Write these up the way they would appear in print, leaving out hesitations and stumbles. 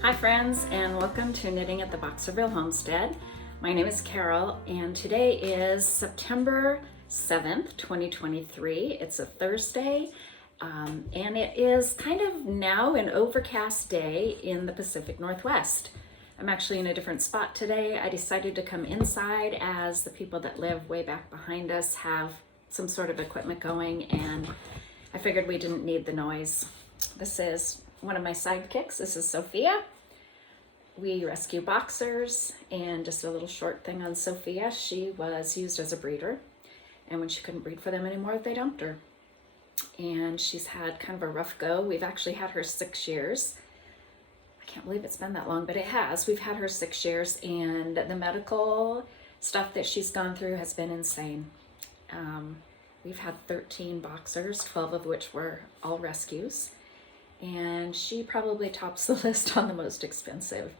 Hi friends, and welcome to Knitting at the Boxerville Homestead. My name is Carol, and today is September 7th, 2023. It's a Thursday, and it is kind of now an overcast day in the Pacific Northwest. I'm actually in a different spot today. I decided to come inside as the people that live way back behind us have some sort of equipment going, and I figured we didn't need the noise. This is one of my sidekicks. This is Sophia. We rescue boxers, and just a little short thing on Sophia. She was used as a breeder, and when she couldn't breed for them anymore, they dumped her. And she's had kind of a rough go. We've actually had her 6 years. I can't believe it's been that long, but it has. We've had her 6 years, and the medical stuff that she's gone through has been insane. We've had 13 boxers, 12 of which were all rescues. And she probably tops the list on the most expensive.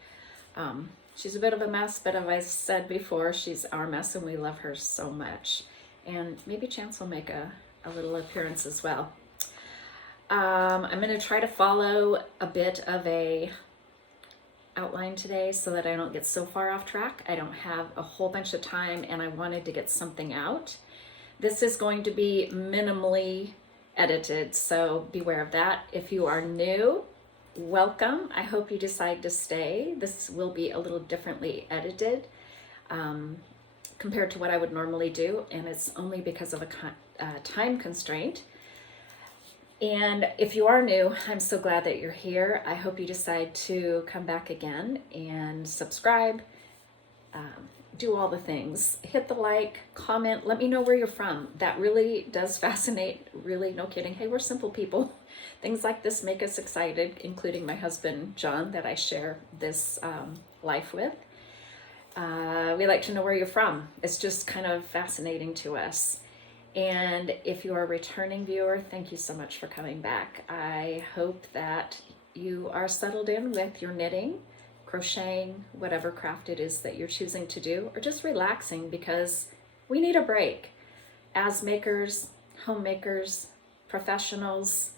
She's a bit of a mess, but as I said before, she's our mess and we love her so much. And maybe Chance will make a little appearance as well. I'm going to try to follow a bit of a outline today so that I don't get so far off track. I don't have a whole bunch of time and I wanted to get something out. This is going to be minimally edited, so beware of that. If you are new, welcome. I hope you decide to stay. This will be a little differently edited compared to what I would normally do, and it's only because of a time constraint. And if you are new, I'm so glad that you're here. I hope you decide to come back again and subscribe. Do all the things. Hit the like, comment, let me know where you're from. That really does fascinate, really, no kidding. Hey, we're simple people. Things like this make us excited, including my husband, John, that I share this life with. We like to know where you're from. It's just kind of fascinating to us. And if you are a returning viewer, thank you so much for coming back. I hope that you are settled in with your knitting, crocheting, whatever craft it is that you're choosing to do, or just relaxing, because we need a break. As makers, homemakers, professionals,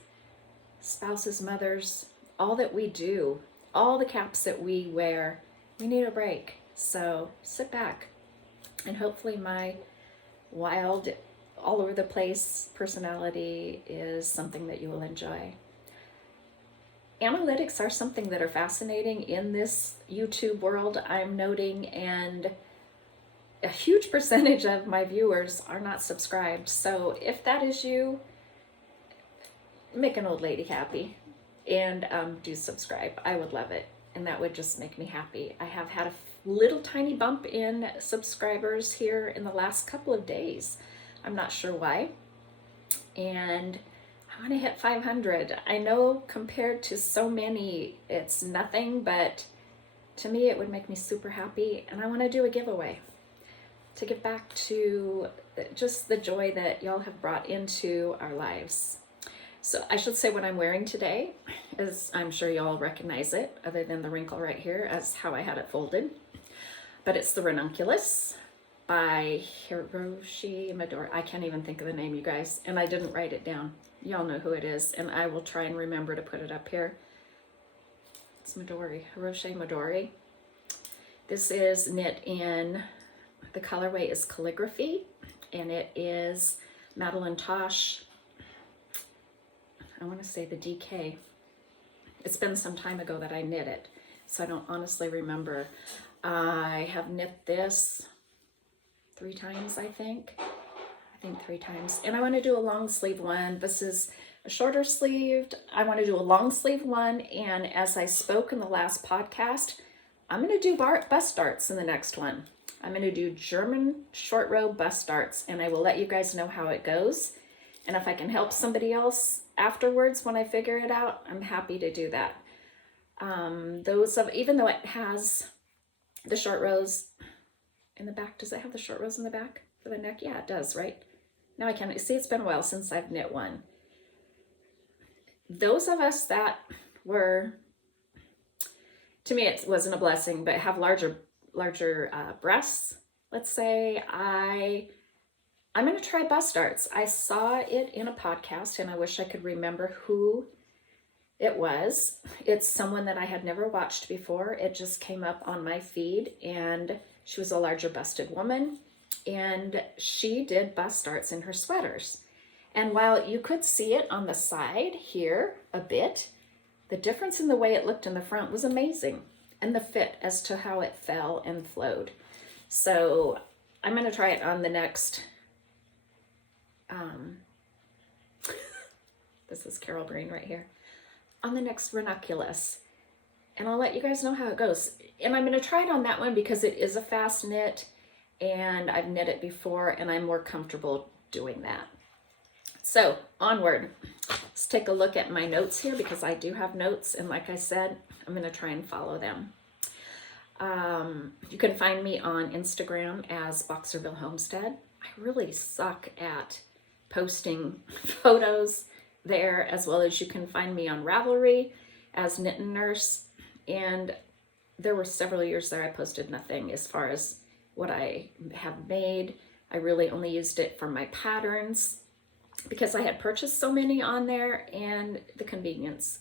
spouses, mothers, all that we do, all the caps that we wear, we need a break. So sit back, and hopefully my wild, all over the place personality is something that you will enjoy. Analytics are something that are fascinating in this YouTube world, I'm noting, and a huge percentage of my viewers are not subscribed. So if that is you, make an old lady happy and do subscribe. I would love it, and that would just make me happy. I have had a little tiny bump in subscribers here in the last couple of days. I'm not sure why. And I want to hit 500. I know compared to so many, it's nothing, but to me, it would make me super happy. And I want to do a giveaway to give back to just the joy that y'all have brought into our lives. So I should say what I'm wearing today is, I'm sure y'all recognize it, other than the wrinkle right here as how I had it folded. But it's the Ranunculus by Hiroshi Midori. I can't even think of the name, you guys, and I didn't write it down. Y'all know who it is, and I will try and remember to put it up here. It's Midori, Hiroshi Midori. This is knit in, the colorway is Calligraphy, and it is Madeline Tosh. I want to say the DK. It's been some time ago that I knit it, so I don't honestly remember. I have knit this 3 times, I think 3 times. And I want to do a long sleeve one. This is a shorter sleeved. I want to do a long sleeve one. And as I spoke in the last podcast, I'm going to do bust darts in the next one. I'm going to do German short row bust darts, and I will let you guys know how it goes. And if I can help somebody else afterwards when I figure it out, I'm happy to do that. Even though it has the short rows in the back, does it have the short rows in the back for the neck? Yeah, it does, right? Now I can see it's been a while since I've knit one. Those of us that were, to me it wasn't a blessing, but have larger breasts, let's say, I'm going to try bust darts. I saw it in a podcast, and I wish I could remember who It was. It's someone that I had never watched before. It just came up on my feed, and she was a larger busted woman, and she did bust darts in her sweaters. And while you could see it on the side here a bit, the difference in the way it looked in the front was amazing, and the fit as to how it fell and flowed. So I'm going to try it on the next, this is Carol Green right here, on the next ranunculus. And I'll let you guys know how it goes. And I'm going to try it on that one because it is a fast knit, and I've knit it before, and I'm more comfortable doing that. So onward, let's take a look at my notes here because I do have notes. And like I said, I'm going to try and follow them. You can find me on Instagram as BoxervilleHomestead. I really suck at posting photos there, as well as you can find me on Ravelry as nittennurse. And there were several years there I posted nothing as far as what I have made. I really only used it for my patterns because I had purchased so many on there and the convenience.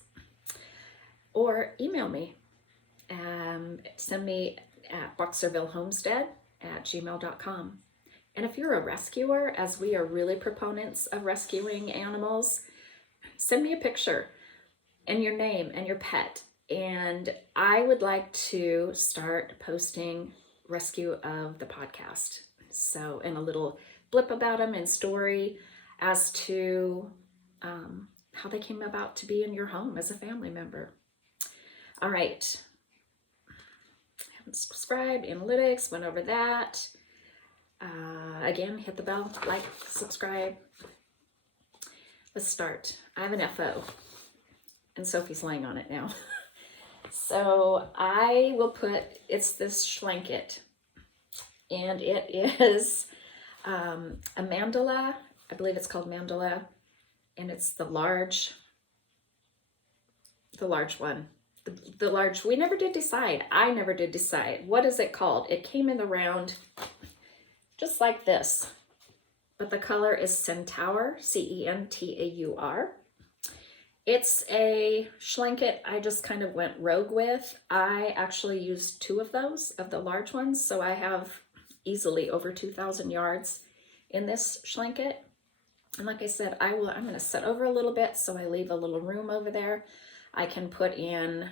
Or email me. Send me at boxervillehomestead@gmail.com. And if you're a rescuer, as we are really proponents of rescuing animals, send me a picture and your name and your pet. And I would like to start posting rescue of the podcast. So, and a little blip about them and story as to how they came about to be in your home as a family member. All right. Haven't subscribed, analytics, went over that. Again, hit the bell, like, subscribe. Let's start. I have an FO, and Sophie's laying on it now. So I will put, it's this Shanket, and it is a mandala. I believe it's called mandala, and it's the large one. The large, we never did decide. I never did decide. What is it called? It came in the round just like this, but the color is Centaur, Centaur. It's a Shanket I just kind of went rogue with. I actually used 2 of those, of the large ones, so I have easily over 2,000 yards in this Shanket. And like I said, I'm going to set over a little bit so I leave a little room over there. I can put in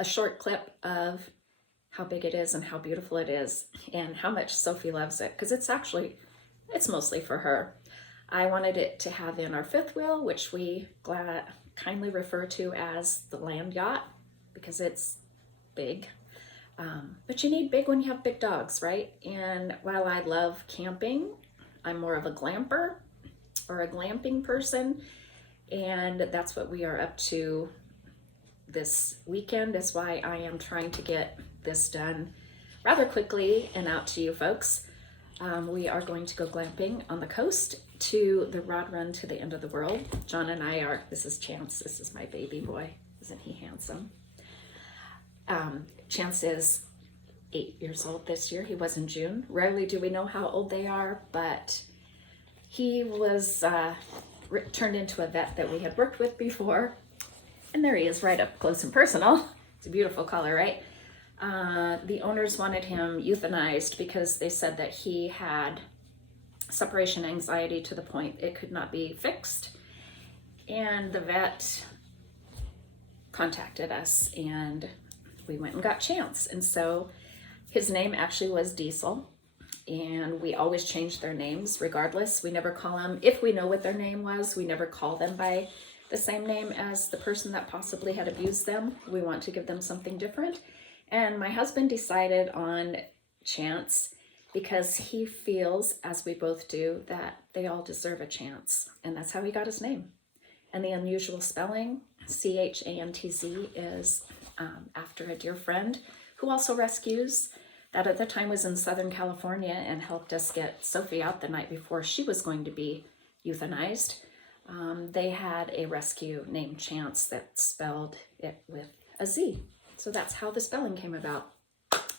a short clip of how big it is and how beautiful it is and how much Sophie loves it, because it's mostly for her. I wanted it to have in our 5th wheel, which we kindly refer to as the land yacht because it's big. But you need big when you have big dogs, right? And while I love camping, I'm more of a glamper or a glamping person. And that's what we are up to this weekend, is why I am trying to get this done rather quickly and out to you folks. We are going to go glamping on the coast to the rod run to the end of the world. John and I are, this is Chance, this is my baby boy. Isn't he handsome? Chance is 8 years old this year. He was in June. Rarely do we know how old they are, but he was turned into a vet that we had worked with before. And there he is, right up close and personal. It's a beautiful color, right? The owners wanted him euthanized because they said that he had separation anxiety to the point it could not be fixed. And the vet contacted us and we went and got Chance. And so his name actually was Diesel. And we always change their names regardless. We never call them, if we know what their name was, we never call them by the same name as the person that possibly had abused them. We want to give them something different. And my husband decided on Chance because he feels, as we both do, that they all deserve a chance. And that's how he got his name. And the unusual spelling, C-H-A-N-T-Z, is after a dear friend who also rescues, that at the time was in Southern California and helped us get Sophie out the night before she was going to be euthanized. They had a rescue named Chance that spelled it with a Z. So that's how the spelling came about.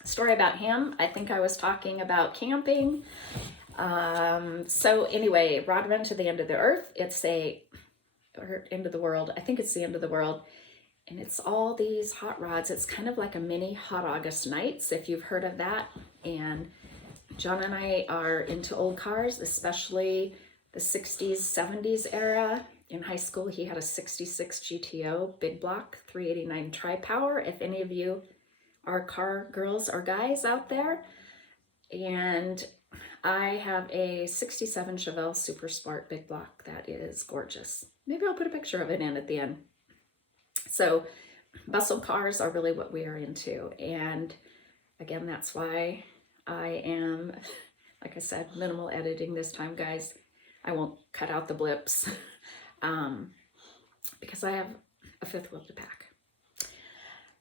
Story about him, I think I was talking about camping. So anyway, Rod Run to the End of the Earth. It's a or end of the world. I think it's the end of the world. And it's all these hot rods. It's kind of like a mini Hot August Nights, if you've heard of that. And John and I are into old cars, especially the 60s, 70s era. In high school, he had a 66 GTO big block 389 tri-power, if any of you are car girls or guys out there. And I have a 67 Chevelle Super Sport big block that is gorgeous. Maybe I'll put a picture of it in at the end. So muscle cars are really what we are into. And again, that's why I am, like I said, minimal editing this time, guys. I won't cut out the blips because I have a fifth wheel to pack.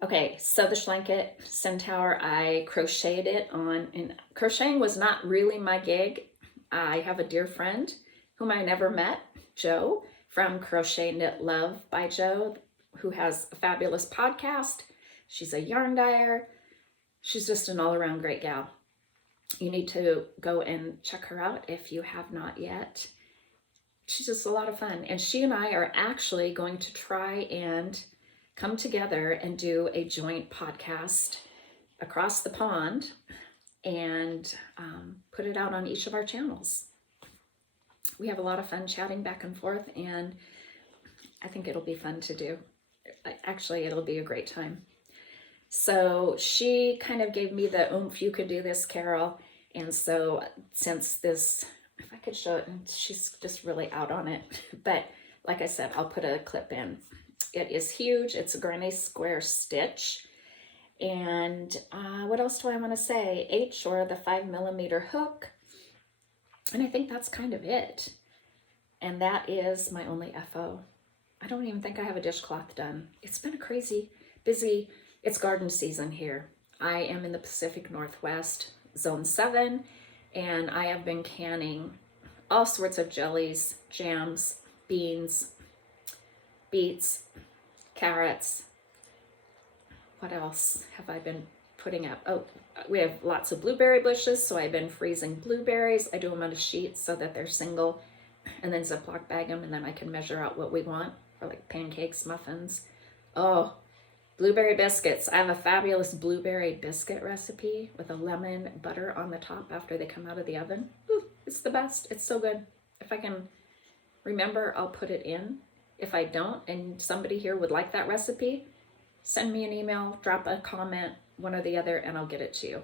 Okay, so the Shanket Centaur, I crocheted it on, and crocheting was not really my gig. I have a dear friend whom I never met, Joe, from Crochet Knit Love by Joe, who has a fabulous podcast. She's a yarn dyer. She's just an all-around great gal. You need to go and check her out if you have not yet. She's just a lot of fun. And she and I are actually going to try and come together and do a joint podcast across the pond and put it out on each of our channels. We have a lot of fun chatting back and forth, and I think it'll be fun to do. Actually, it'll be a great time. So she kind of gave me the oomph, you could do this, Carol. And so since this, if I could show it, and she's just really out on it. But like I said, I'll put a clip in. It is huge. It's a granny square stitch. And what else do I want to say? H, or the 5mm hook. And I think that's kind of it. And that is my only FO. I don't even think I have a dishcloth done. It's been a crazy, busy, it's garden season here. I am in the Pacific Northwest, Zone 7, and I have been canning all sorts of jellies, jams, beans, beets, carrots. What else have I been putting up? Oh, we have lots of blueberry bushes, so I've been freezing blueberries. I do them on a sheet so that they're single, and then Ziploc bag them, and then I can measure out what we want for like pancakes, muffins. Oh, blueberry biscuits. I have a fabulous blueberry biscuit recipe with a lemon butter on the top after they come out of the oven. Ooh, it's the best. It's so good. If I can remember, I'll put it in. If I don't, and somebody here would like that recipe, send me an email, drop a comment, one or the other, and I'll get it to you.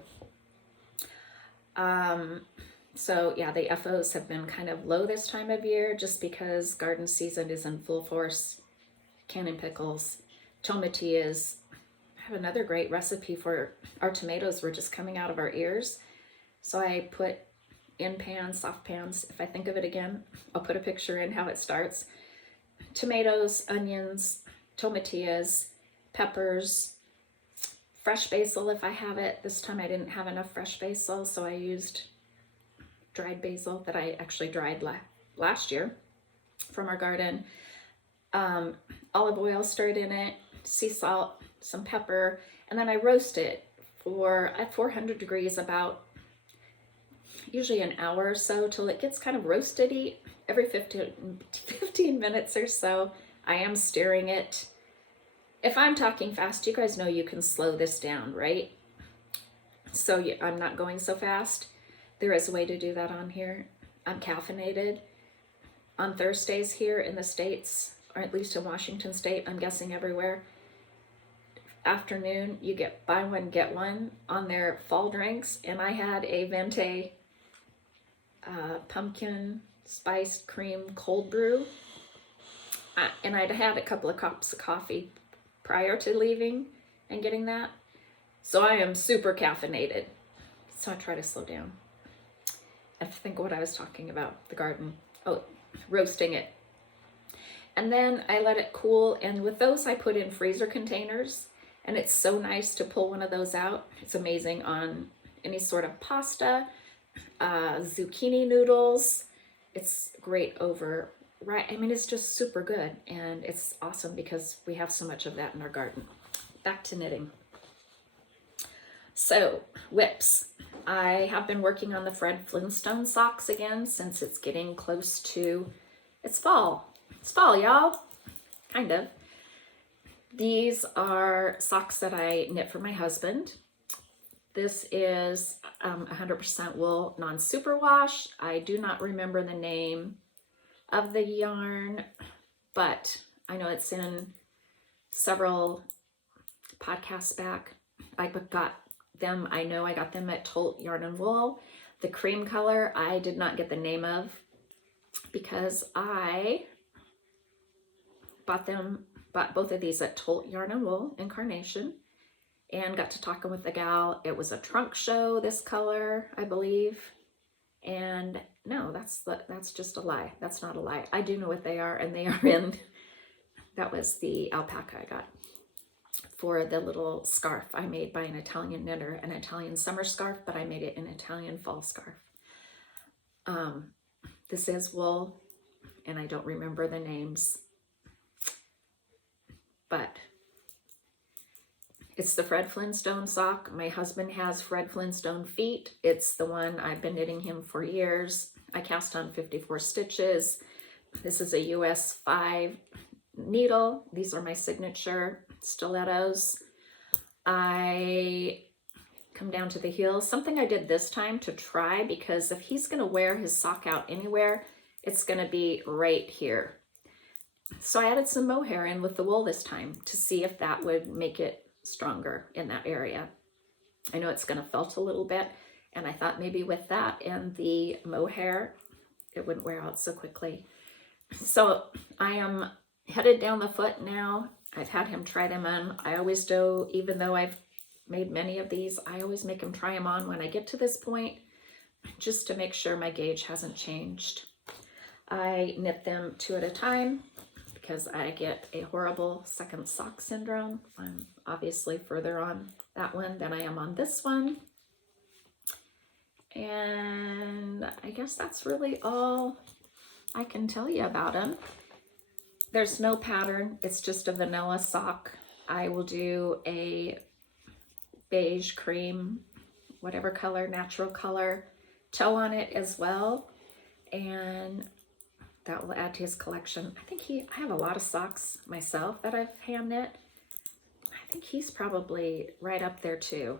So yeah, the FOs have been kind of low this time of year just because garden season is in full force. Canning pickles, tomatillas. I have another great recipe for our tomatoes were just coming out of our ears. So I put in pans, soft pans. If I think of it again, I'll put a picture in how it starts. Tomatoes, onions, tomatillas, peppers, fresh basil if I have it. This time I didn't have enough fresh basil, so I used dried basil that I actually dried last year from our garden. Olive oil stirred in it, sea salt, some pepper, and then I roast it at 400 degrees about usually an hour or so till it gets kind of roasted-y. Every 15 minutes or so, I am stirring it. If I'm talking fast, you guys know you can slow this down, right? So I'm not going so fast. There is a way to do that on here. I'm caffeinated. On Thursdays here in the States, or at least in Washington State, I'm guessing everywhere, afternoon, you get buy one, get one on their fall drinks. And I had a Venti pumpkin spiced cream cold brew. And I'd had a couple of cups of coffee prior to leaving and getting that. So I am super caffeinated. So I try to slow down. I think what I was talking about, the garden. Oh, roasting it. And then I let it cool. And with those, I put in freezer containers. And it's so nice to pull one of those out. It's amazing on any sort of pasta, zucchini noodles. It's great over, right? I mean, it's just super good. And it's awesome because we have so much of that in our garden. Back to knitting. So, whips. I have been working on the Fred Flintstone socks again since it's getting close to, it's fall. It's fall, y'all. Kind of. These are socks that I knit for my husband. This is 100% wool non-superwash. I do not remember the name of the yarn, but I know it's in several podcasts back. I got them, I know I got them at Tolt Yarn and Wool. The cream color, I did not get the name of because I bought both of these at Tolt Yarn and Wool in Carnation and got to talking with the gal. It was a trunk show, this color, I believe. And no, that's just a lie. That's not a lie. I do know what they are, and they are in, that was the alpaca I got for the little scarf I made by an Italian knitter, an Italian summer scarf, but I made it an Italian fall scarf. This is wool, and I don't remember the names, but it's the Fred Flintstone sock. My husband has Fred Flintstone feet. It's the one I've been knitting him for years. I cast on 54 stitches. This is a US 5 needle. These are my signature stilettos. I come down to the heels. Something I did this time to try, because if he's gonna wear his sock out anywhere, it's gonna be right here. So I added some mohair in with the wool this time to see if that would make it stronger in that area. I know it's gonna felt a little bit, and I thought maybe with that and the mohair, it wouldn't wear out so quickly. So I am headed down the foot now. I've had him try them on. I always do, even though I've made many of these, I always make him try them on when I get to this point, just to make sure my gauge hasn't changed. I knit them 2 at a time because I get a horrible second sock syndrome. I'm obviously further on that one than I am on this one. And I guess that's really all I can tell you about them. There's no pattern, it's just a vanilla sock. I will do a beige, cream, whatever color, natural color toe on it as well. And that will add to his collection. I have a lot of socks myself that I've hand knit. I think he's probably right up there too.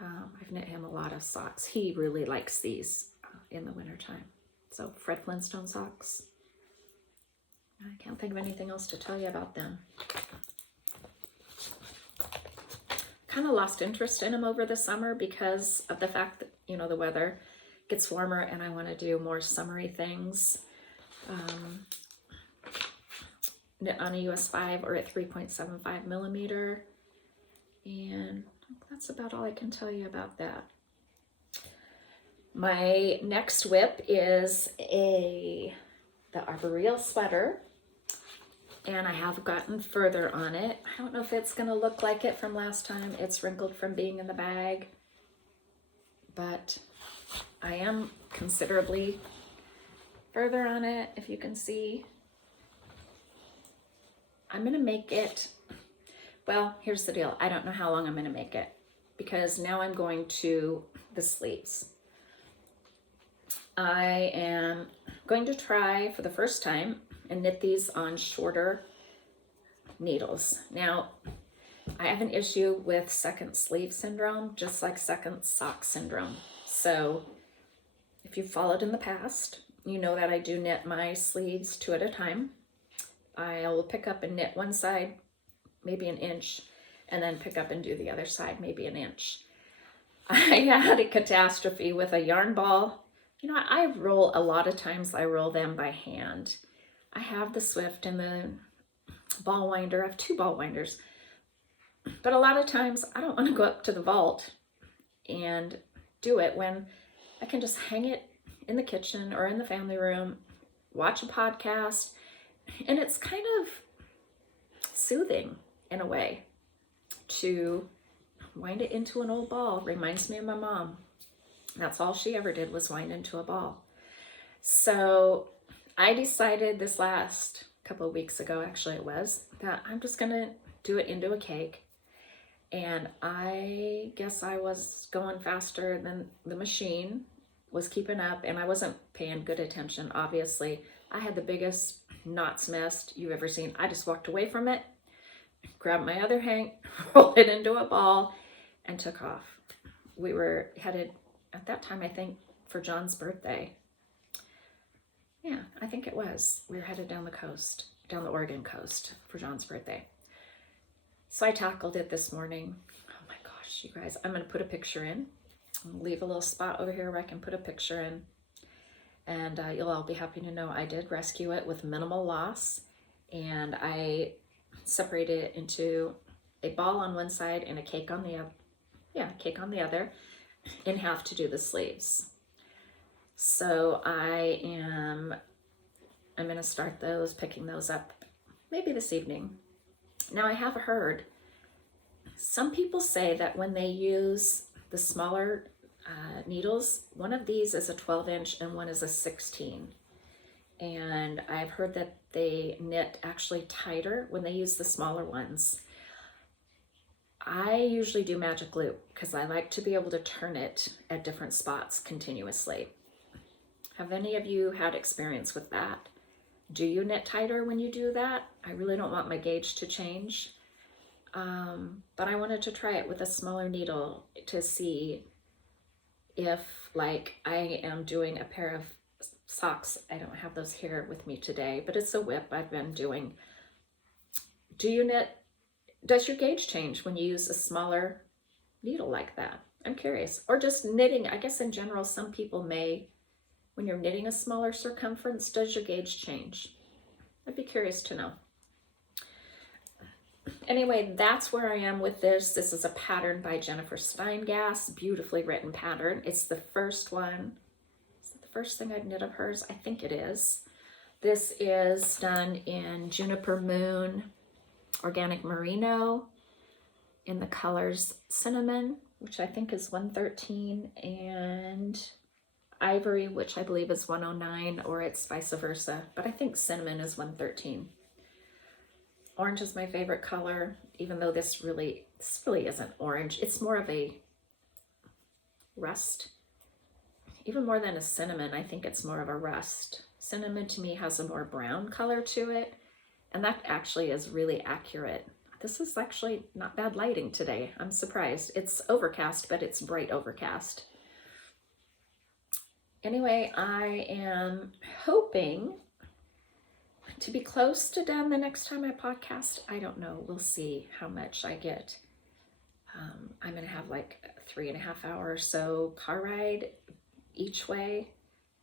I've knit him a lot of socks. He really likes these in the wintertime. So Fred Flintstone socks. I can't think of anything else to tell you about them. Kind of lost interest in them over the summer because of the fact that, you know, the weather gets warmer and I want to do more summery things. Knit on a US 5 or at 3.75 millimeter. And that's about all I can tell you about that. My next whip is the Arboreal Sweater, and I have gotten further on it. I don't know if it's gonna look like it from last time. It's wrinkled from being in the bag, but I am considerably further on it, if you can see. I'm gonna make it, well, here's the deal. I don't know how long I'm gonna make it because now I'm going to the sleeves. I am going to try for the first time and knit these on shorter needles. Now, I have an issue with second sleeve syndrome, just like second sock syndrome. So if you've followed in the past, you know that I do knit my sleeves 2 at a time. I will pick up and knit one side, maybe an inch, and then pick up and do the other side, maybe an inch. I had a catastrophe with a yarn ball. You know, I roll a lot of times, I roll them by hand. I have the Swift and the ball winder. I have 2 ball winders. But a lot of times I don't want to go up to the vault and do it when I can just hang it in the kitchen or in the family room, watch a podcast, and it's kind of soothing in a way to wind it into an old ball. Reminds me of my mom. That's all she ever did was wind into a ball. So I decided this last couple of weeks ago, actually it was, that I'm just gonna do it into a cake. And I guess I was going faster than the machine was keeping up, and I wasn't paying good attention, obviously. I had the biggest knotsmest you've ever seen. I just walked away from it, grabbed my other hank, rolled it into a ball, and took off. We were headed, at that time, I think, for John's birthday. Yeah, I think it was. We were headed down the coast, down the Oregon coast for John's birthday. So I tackled it this morning. Oh my gosh, you guys, I'm gonna put a picture in. I'll leave a little spot over here where I can put a picture in. And you'll all be happy to know I did rescue it with minimal loss. And I separated it into a ball on one side and a cake on the other. Yeah, cake on the other, in half to do the sleeves. So I'm gonna start picking those up maybe this evening. Now I have heard some people say that when they use the smaller needles, one of these is a 12-inch and one is a 16. And I've heard that they knit actually tighter when they use the smaller ones. I usually do magic loop because I like to be able to turn it at different spots continuously. Have any of you had experience with that? Do you knit tighter when you do that? I really don't want my gauge to change. But I wanted to try it with a smaller needle to see if, like, I am doing a pair of socks. I don't have those here with me today, but it's a whip I've been doing. Do you knit? Does your gauge change when you use a smaller needle like that? I'm curious. Or just knitting. I guess in general, some people may, when you're knitting a smaller circumference, does your gauge change? I'd be curious to know. Anyway, that's where I am with this. This is a pattern by Jennifer Steingass, beautifully written pattern. It's the first one. Is it the first thing I've knit of hers? I think it is. This is done in Juniper Moon Organic Merino in the colors Cinnamon, which I think is 113, and Ivory, which I believe is 109, or it's vice versa, but I think Cinnamon is 113. Orange is my favorite color, even though this really isn't orange. It's more of a rust. Even more than a cinnamon, I think it's more of a rust. Cinnamon to me has a more brown color to it, and that actually is really accurate. This is actually not bad lighting today. I'm surprised. It's overcast, but it's bright overcast. Anyway, I am hoping to be close to done the next time I podcast. I don't know. We'll see how much I get. I'm going to have like a 3.5 hour or so car ride each way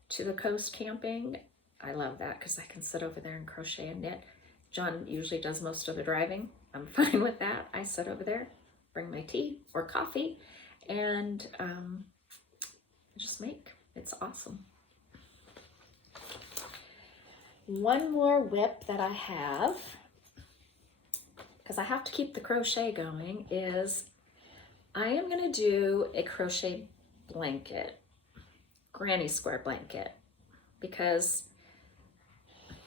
to the coast camping. I love that because I can sit over there and crochet and knit. John usually does most of the driving. I'm fine with that. I sit over there, bring my tea or coffee, and just make. It's awesome. One more whip that I have, because I have to keep the crochet going, is I am going to do a crochet blanket, granny square blanket, because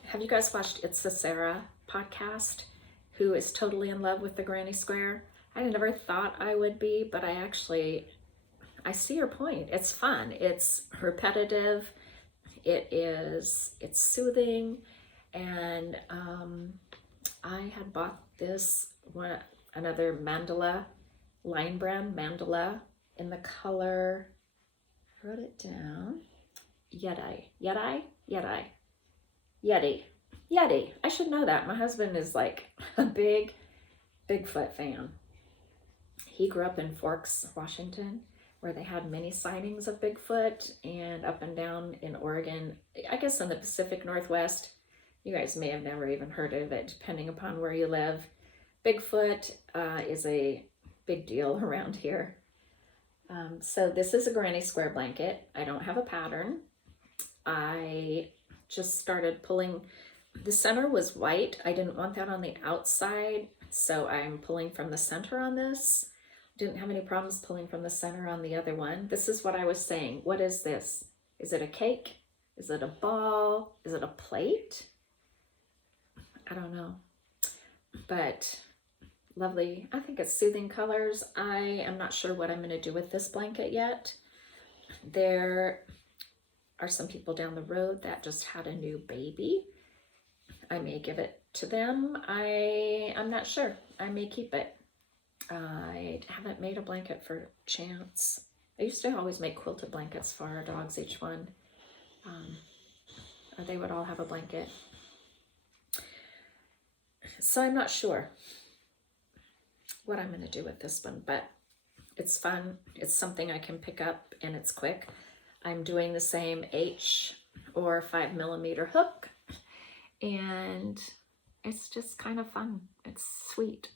have you guys watched It's the Sarah podcast, who is totally in love with the granny square? I never thought I would be, but I see her point. It's fun. It's repetitive. It's soothing. And I had bought this another mandala, line brand mandala in the color, I wrote it down, Yeti. I should know that. My husband is like a big Bigfoot fan. He grew up in Forks, Washington, where they had many sightings of Bigfoot, and up and down in Oregon, I guess in the Pacific Northwest. You guys may have never even heard of it, depending upon where you live. Bigfoot is a big deal around here. So this is a granny square blanket. I don't have a pattern. I just started pulling. The center was white. I didn't want that on the outside, so I'm pulling from the center on this. Didn't have any problems pulling from the center on the other one. This is what I was saying. What is this? Is it a cake? Is it a ball? Is it a plate? I don't know. But lovely. I think it's soothing colors. I am not sure what I'm going to do with this blanket yet. There are some people down the road that just had a new baby, I may give it to them. I'm not sure. I may keep it. I haven't made a blanket for Chance. I used to always make quilted blankets for our dogs, each one. Or they would all have a blanket. So I'm not sure what I'm going to do with this one, but it's fun. It's something I can pick up and it's quick. I'm doing the same H or 5mm hook, and it's just kind of fun. It's sweet.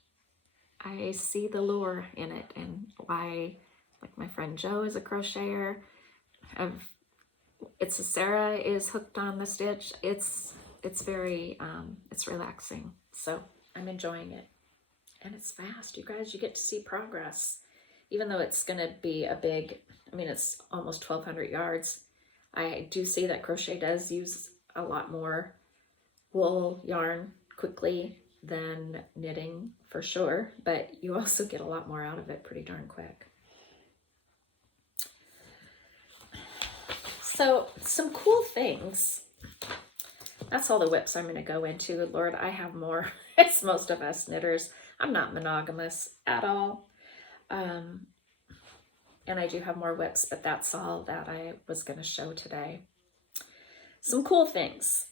I see the lure in it, and why, like my friend Joe is a crocheter. Sarah is hooked on the stitch. It's very, it's relaxing. So I'm enjoying it. And it's fast, you guys. You get to see progress. Even though it's going to be a big, it's almost 1,200 yards. I do see that crochet does use a lot more wool yarn quickly than knitting, for sure. But you also get a lot more out of it pretty darn quick. So some cool things. That's all the whips I'm going to go into. Lord, I have more. It's most of us knitters. I'm not monogamous at all. And I do have more whips, but that's all that I was going to show today. Some cool things.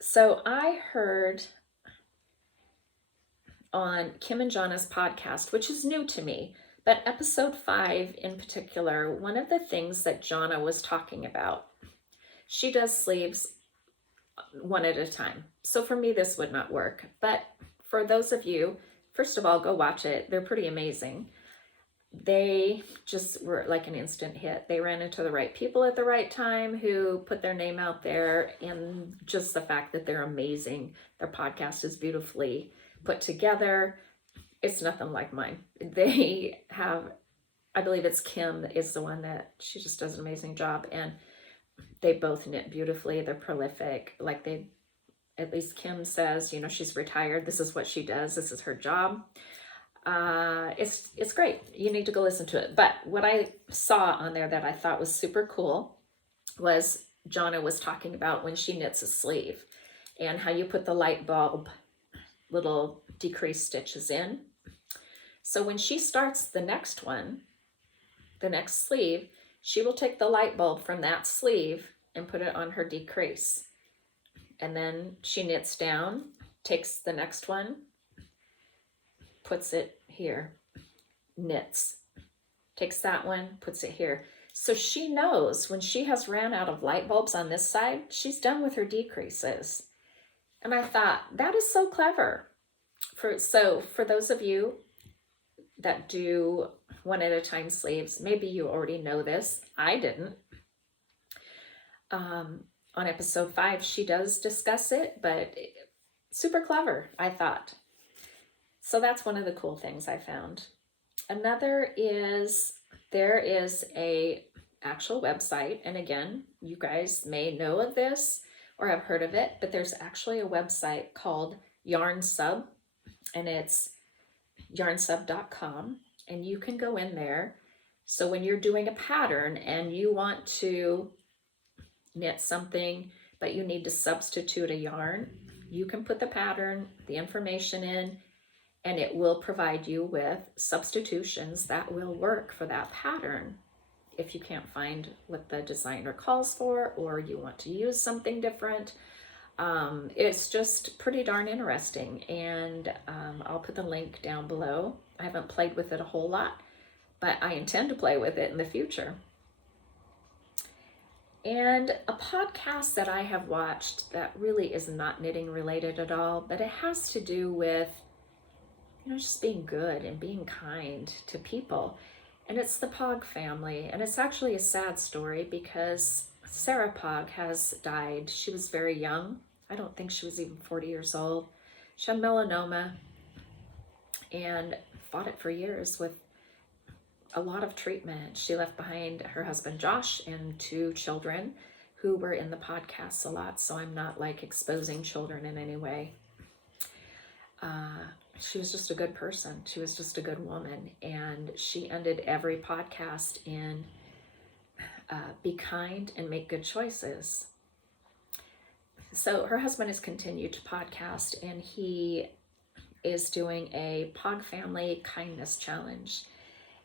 So I heard on Kim and Jonna's podcast, which is new to me, but episode 5 in particular, one of the things that Jonna was talking about, she does sleeves one at a time. So for me, this would not work. But for those of you, first of all, go watch it. They're pretty amazing. They just were like an instant hit. They ran into the right people at the right time who put their name out there, and just the fact that they're amazing. Their podcast is beautifully put together. It's nothing like mine. They have, I believe it's Kim is the one that, she just does an amazing job, and they both knit beautifully. They're prolific. Like at least Kim says, she's retired. This is what she does. This is her job. It's great. You need to go listen to it. But what I saw on there that I thought was super cool was Jonna was talking about when she knits a sleeve and how you put the light bulb little decreased stitches in. So when she starts the next one, the next sleeve, she will take the light bulb from that sleeve and put it on her decrease. And then she knits down, takes the next one, puts it here, knits, takes that one, puts it here. So she knows when she has ran out of light bulbs on this side, she's done with her decreases. And I thought, that is so clever. So for those of you that do one at a time sleeves, maybe you already know this. I didn't. On episode 5, she does discuss it, but super clever, I thought. So that's one of the cool things I found. Another is there is a actual website. And again, you guys may know of this or have heard of it, but there's actually a website called Yarn Sub, and it's yarnsub.com, and you can go in there. So when you're doing a pattern and you want to knit something, but you need to substitute a yarn, you can put the pattern, the information in, and it will provide you with substitutions that will work for that pattern. If you can't find what the designer calls for, or you want to use something different, it's just pretty darn interesting. And I'll put the link down below. I haven't played with it a whole lot, but I intend to play with it in the future. And a podcast that I have watched that really is not knitting related at all, but it has to do with, just being good and being kind to people. And it's the Pog family. And it's actually a sad story because Sarah Pog has died. She was very young. I don't think she was even 40 years old. She had melanoma and fought it for years with a lot of treatment. She left behind her husband Josh and 2 children who were in the podcasts a lot, so I'm not like exposing children in any way. She was just a good person. She was just a good woman, and she ended every podcast in be kind and make good choices. So her husband has continued to podcast, and he is doing a Pog Family Kindness Challenge.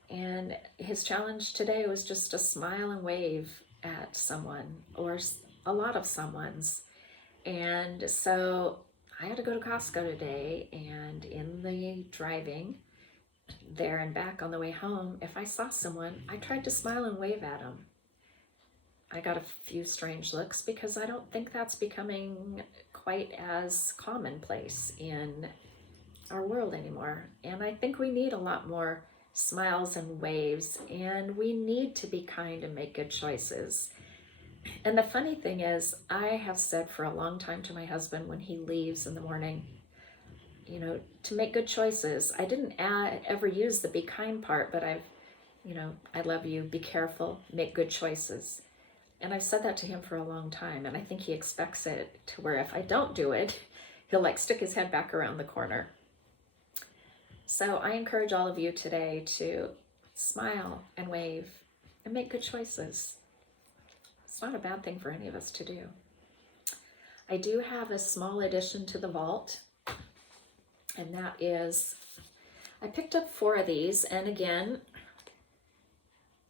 And his challenge today was just to smile and wave at someone, or a lot of someone's. And so I had to go to Costco today, and in the driving there and back on the way home, if I saw someone, I tried to smile and wave at them. I got a few strange looks because I don't think that's becoming quite as commonplace in our world anymore. And I think we need a lot more smiles and waves, and we need to be kind and make good choices. And the funny thing is, I have said for a long time to my husband when he leaves in the morning, you know, to make good choices. I didn't ever use the be kind part, but I love you, be careful, make good choices. And I've said that to him for a long time, and I think he expects it to where if I don't do it, he'll like stick his head back around the corner. So I encourage all of you today to smile and wave and make good choices. It's not a bad thing for any of us to do. I do have a small addition to the vault, and that is, I picked up 4 of these, and again,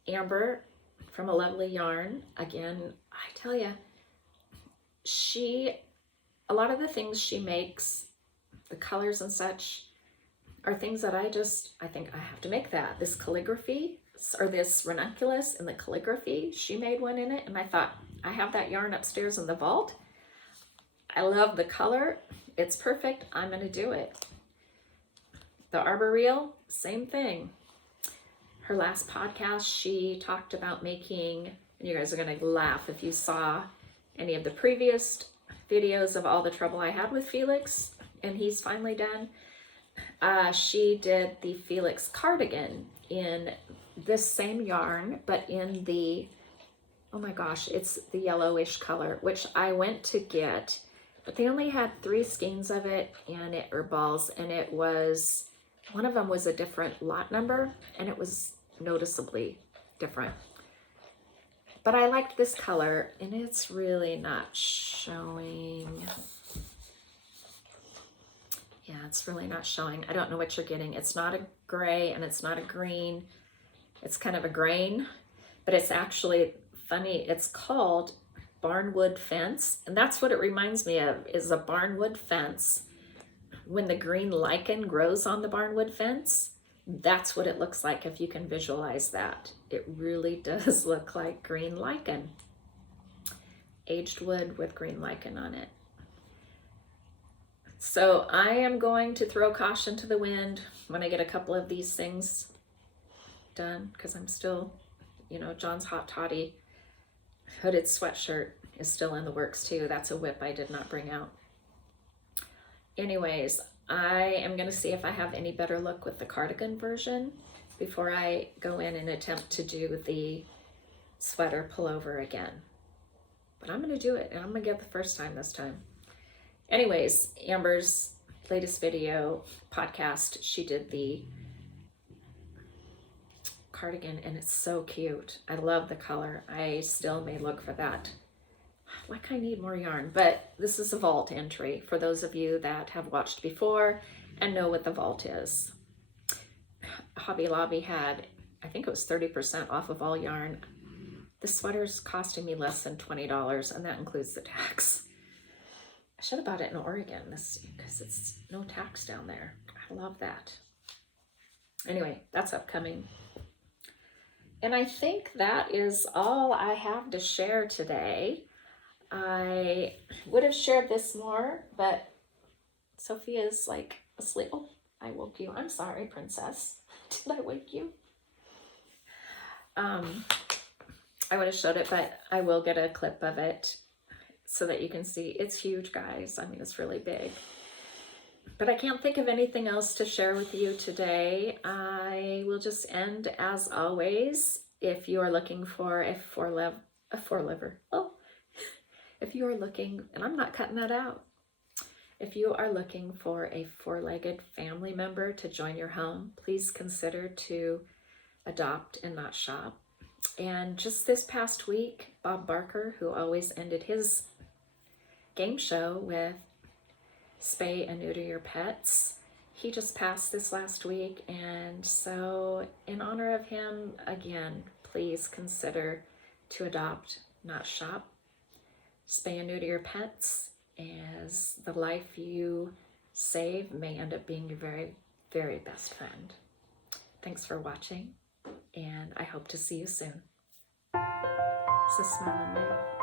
Amber from A Lovely Yarn. Again, I tell you, a lot of the things she makes, the colors and such, are things that I think I have to make that. This calligraphy, or this ranunculus and the calligraphy, she made one in it, and I thought, I have that yarn upstairs in the vault. I love the color. It's perfect. I'm going to do it. The Arboreal, same thing. Her last podcast, she talked about making, and you guys are going to laugh if you saw any of the previous videos of all the trouble I had with Felix, and he's finally done. She did the Felix cardigan in this same yarn, but in the, oh my gosh, it's the yellowish color, which I went to get, but they only had 3 skeins of it, or balls, and it was, one of them was a different lot number, and it was noticeably different. But I liked this color, and it's really not showing. Yeah, it's really not showing. I don't know what you're getting. It's not a gray and it's not a green. It's kind of a grain, but it's actually funny. It's called barnwood fence, and that's what it reminds me of, is a barnwood fence. When the green lichen grows on the barnwood fence, that's what it looks like if you can visualize that. It really does look like green lichen. Aged wood with green lichen on it. So I am going to throw caution to the wind when I get a couple of these things done, because I'm still, John's Hot Toddy hooded sweatshirt is still in the works too. That's a whip I did not bring out. Anyways, I am going to see if I have any better luck with the cardigan version before I go in and attempt to do the sweater pullover again. But I'm going to do it, and I'm going to get the first time this time. Anyways, Amber's latest video podcast, she did the cardigan, and it's so cute. I love the color. I still may look for that. Like, I need more yarn, but this is a vault entry for those of you that have watched before and know what the vault is. Hobby Lobby had, I think it was 30% off of all yarn. The sweater's costing me less than $20, and that includes the tax. I should have bought it in Oregon because it's no tax down there. I love that. Anyway, that's upcoming. And I think that is all I have to share today. I would have shared this more, but Sophia's like asleep. Oh, I woke you. I'm sorry, princess. Did I wake you? I would have showed it, but I will get a clip of it so that you can see. It's huge, guys. I mean, it's really big. But I can't think of anything else to share with you today. I will just end as always. If you are looking for a four-lever, if you are looking, and I'm not cutting that out, if you are looking for a 4-legged family member to join your home, please consider to adopt and not shop. And just this past week, Bob Barker, who always ended his game show with spay and neuter your pets. He just passed this last week, and so in honor of him, again, please consider to adopt, not shop. Spay and neuter your pets, as the life you save may end up being your very, very best friend. Thanks for watching, and I hope to see you soon. So smile and wave.